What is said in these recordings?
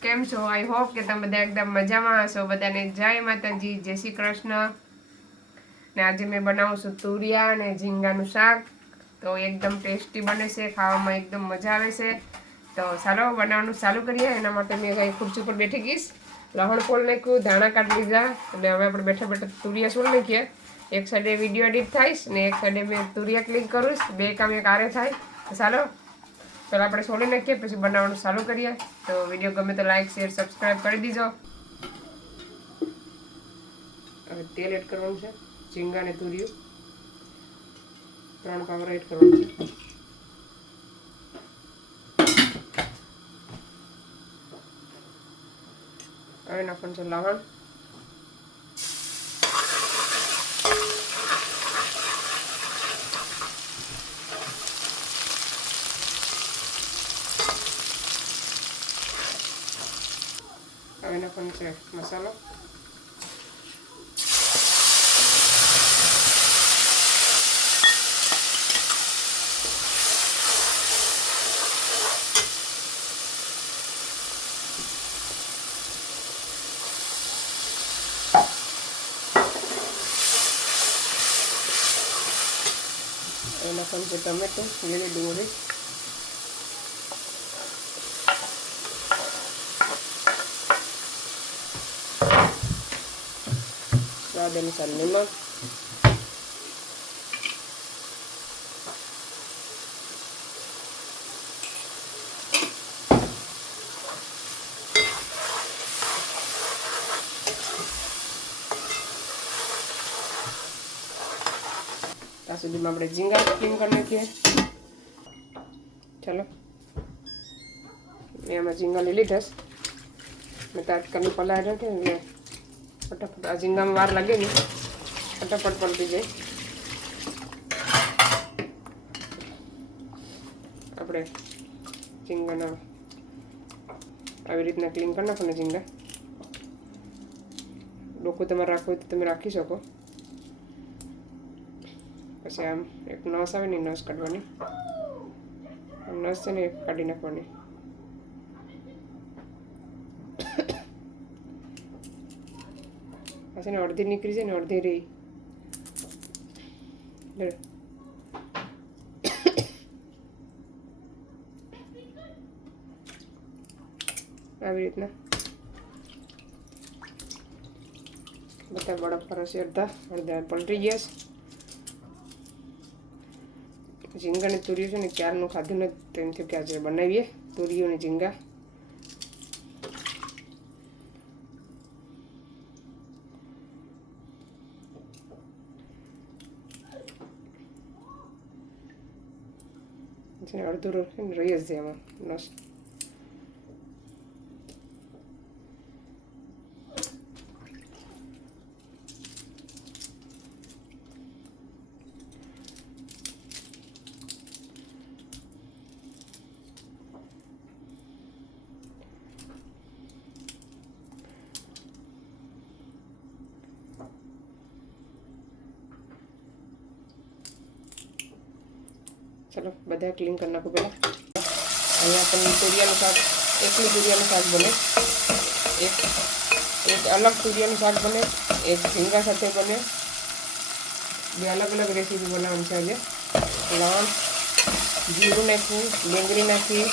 કેમ છો? I hope કે તમે બધા એકદમ મજામાં હશો. બધાને જય માતાજી, જય શ્રી કૃષ્ણ. ને આજે મેં બનાવું છું તુરિયા અને ઝીંગાનું શાક. તો એકદમ ટેસ્ટી બને છે, ખાવામાં એકદમ મજા આવે છે. તો ચાલો બનાવવાનું ચાલુ કરીએ. એના માટે મેં કંઈ ખુરશી પર બેઠી ગઈશ, લહણ ફોલ નાખ્યું, ધાણા કાઢી લીધા. એટલે હવે આપણે બેઠા બેઠા તુરિયા સોલ નાખીએ. એક સાઈડે વિડીયો એડિટ થાઈશ ને એક સાઈડે મેં તુરિયા ક્લિક કરીશ. બે કામ એક આરે થાય. તો ચાલો પહેલાં આપણે સોલી નાખીએ, પછી બનાવવાનું ચાલુ કરીએ. તો વિડીયો ગમે તો લાઈક શેર સબસ્ક્રાઈબ કરી દીજો. હવે તેલ એડ કરવાનું છે. ઝીંગા ને તુરિયું 3 પાવર એડ કરવાનું છે. હવે નાખવાનું છે લવણ, હવે નાખવાનું છે મસાલો, હવે નાખવાનું છે ટમેટું, લીલી ડુંગળી, સ્વાદ અનુસાર નમક, ત્યાં સુધીમાં આપણે ઝીંગા ક્લીન કરી નાખીએ. ચાલો મેં આમાં ઝીંગા લઈ લીધા મેં તાત્કાલિક પલાળી રાખે એટલે ફટાફટ આ ઝીંગામાં વાર લાગે ને ફટાફટ પલટી જાય. આપણે ઝીંગાના આવી રીતના ક્લીન કરી નાખો ને ઝીંગા. ડોકું તમારે રાખવું હોય તો તમે રાખી શકો. પછી આમ એક નસ આવે ને નસ કાઢવાની, નસ છે ને કાઢી નાખવાની. આ છે ને અડધી નીકળી જાય ને અડધી રહી. આવી રીતના બધા બળફ પર હશે. અડધા પલટી ગયા છે. ઝીંગા ને તુરિયું છે ને ક્યારનું ખાધું ને તેમ થયું કે આજે બનાવીએ તુરિયું ને ઝીંગા. અડધું રહી જ છે એમાં નસ. ચલો બધા ક્લીન કરી નાખો પહેલાં. અહીંયા પણ તુરિયાનું શાક, એકલું તુરિયાનું શાક બને, એક અલગ તુરિયાનું શાક બને, એક ઝીંગા સાથે બને. બે અલગ અલગ રેસીપી બનાવવાની છે આજે. લવણ, જીરું નાખ્યું, ડુંગળી નાખી,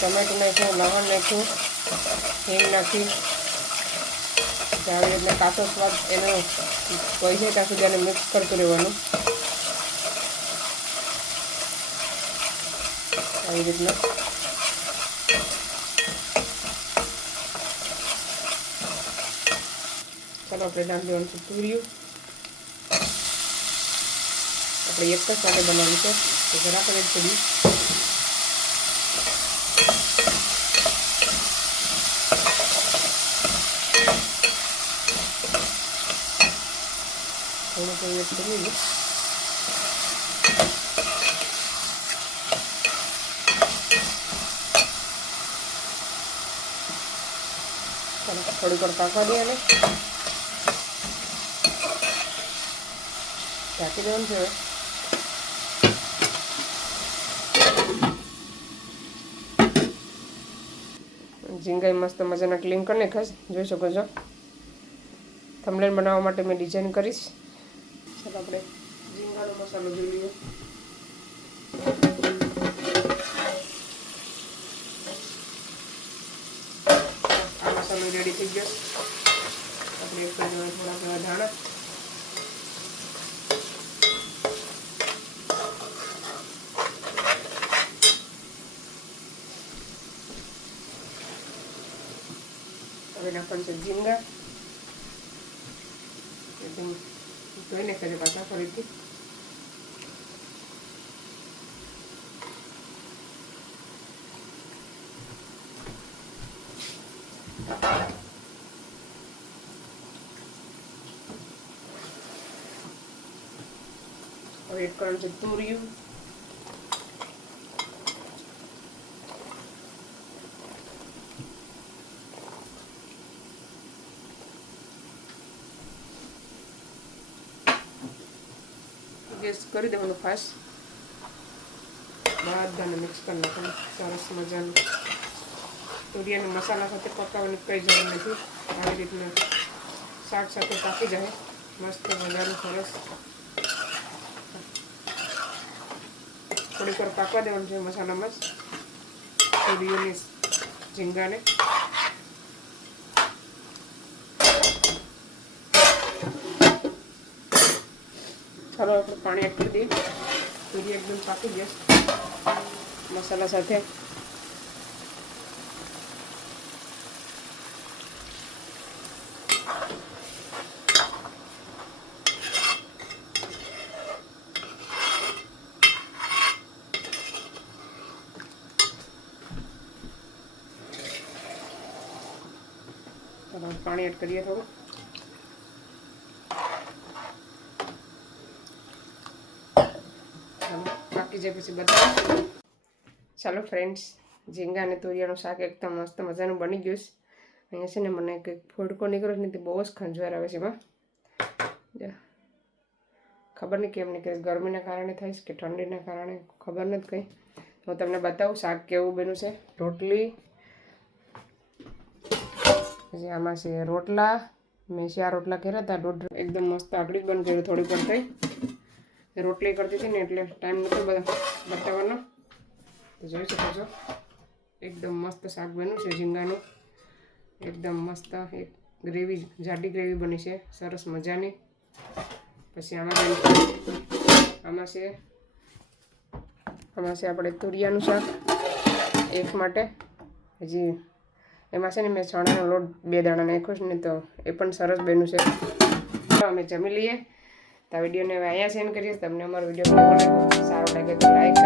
ટમેટું નાખ્યું, લવણ નાખ્યું, હિંગ નાખી. આવી રીતના કાચો સ્વાદ એનો કોઈ છે ત્યાં સુધી એને મિક્સ કરતું રહેવાનું. આવી રીતના ચાલો આપણે નાખી દેવાનું છે તુરિયું. આપણે એક જ સાથે બનાવવું છે તો જરાક જ કરી થોડું થોડું એડ કરી. થોડીક વાર પાકવા દઈએ અને ઢાંકી દેવાનું છે. ઝીંગા મસ્ત મજાના ક્લીન કરીને ખાસ જોઈ શકો છો. થંબનેલ બનાવવા માટે મેં ડિઝાઇન કરીશ. ચાલો આપણે ઝીંગાનો મસાલો જોઈ લઈએ. આ મસાલો રેડી થઈ ગયો. આપણે એક થોડા ધાણા, હવે નાખવાનું છે ઝીંગા. એકદમ ધોઈને કરે પાછા ફરીથી. હવે એડ કરવાનું છે તુરિયું. ગેસ કરી દેવાનું ફાસ્ટ. બધાને મિક્સ કરી નાખવાનું સરસ મજાનું. તુરિયાને મસાલા સાથે પકાવવાની કંઈ જરૂર નથી. આવી રીતના શાક સાથે પાકી જાય મસ્ત મજાનું સરસ. થોડીક વાર પાકવા દેવાનું છે મસાલામાં જ તુરિયાની ઝીંગાને. ચાલો આપણે પાણી એડ કરી દઈએ. તુરિયા એકદમ પાકી જશે મસાલા સાથે. પાણી એડ કરીએ થોડું. બાકી જાય પછી બધા. ચાલો ફ્રેન્ડ્સ, ઝીંગા અને તુરિયાનું શાક એકદમ મસ્ત મજાનું બની ગયું છે. અહીંયા છે ને મને કંઈક ફોડકો નીકળ્યો છે ને તે બહુ જ ખંજવાળ આવે છે એમાં. ખબર નહીં કેમ નહીં, કે ગરમીના કારણે થઈશ કે ઠંડીના કારણે ખબર નથી કંઈ. હું તમને બતાવું શાક કેવું બન્યું છે. રોટલી, પછી આમાં છે રોટલા. મેં 4 રોટલા કર્યા હતા. દોઢ એકદમ મસ્ત આગળ જ બંધ કર્યું. થોડીક વાર થઈ રોટલી કરતી હતી ને એટલે ટાઈમ નહોતો બતાવવાનો. તો જોઈ શકો છો એકદમ મસ્ત શાક બન્યું છે ઝીંગાનું. એકદમ મસ્ત એક ગ્રેવી, જાડી ગ્રેવી બની છે સરસ મજાની. પછી આમાં છે આપણે તુરિયાનું શાક એક માટે. હજી એમાં છે ને મેં ચણાનો લોટ 2 દાણા નાખ્યો છે ને, તો એ પણ સરસ બન્યું છે. અમે જમી લઈએ. તો આ વિડીયોને હવે અહીંયા સેન્ડ કરીએ. તમને અમારો વિડીયો કેવો લાગ્યો, સારો લાગે તો લાઈક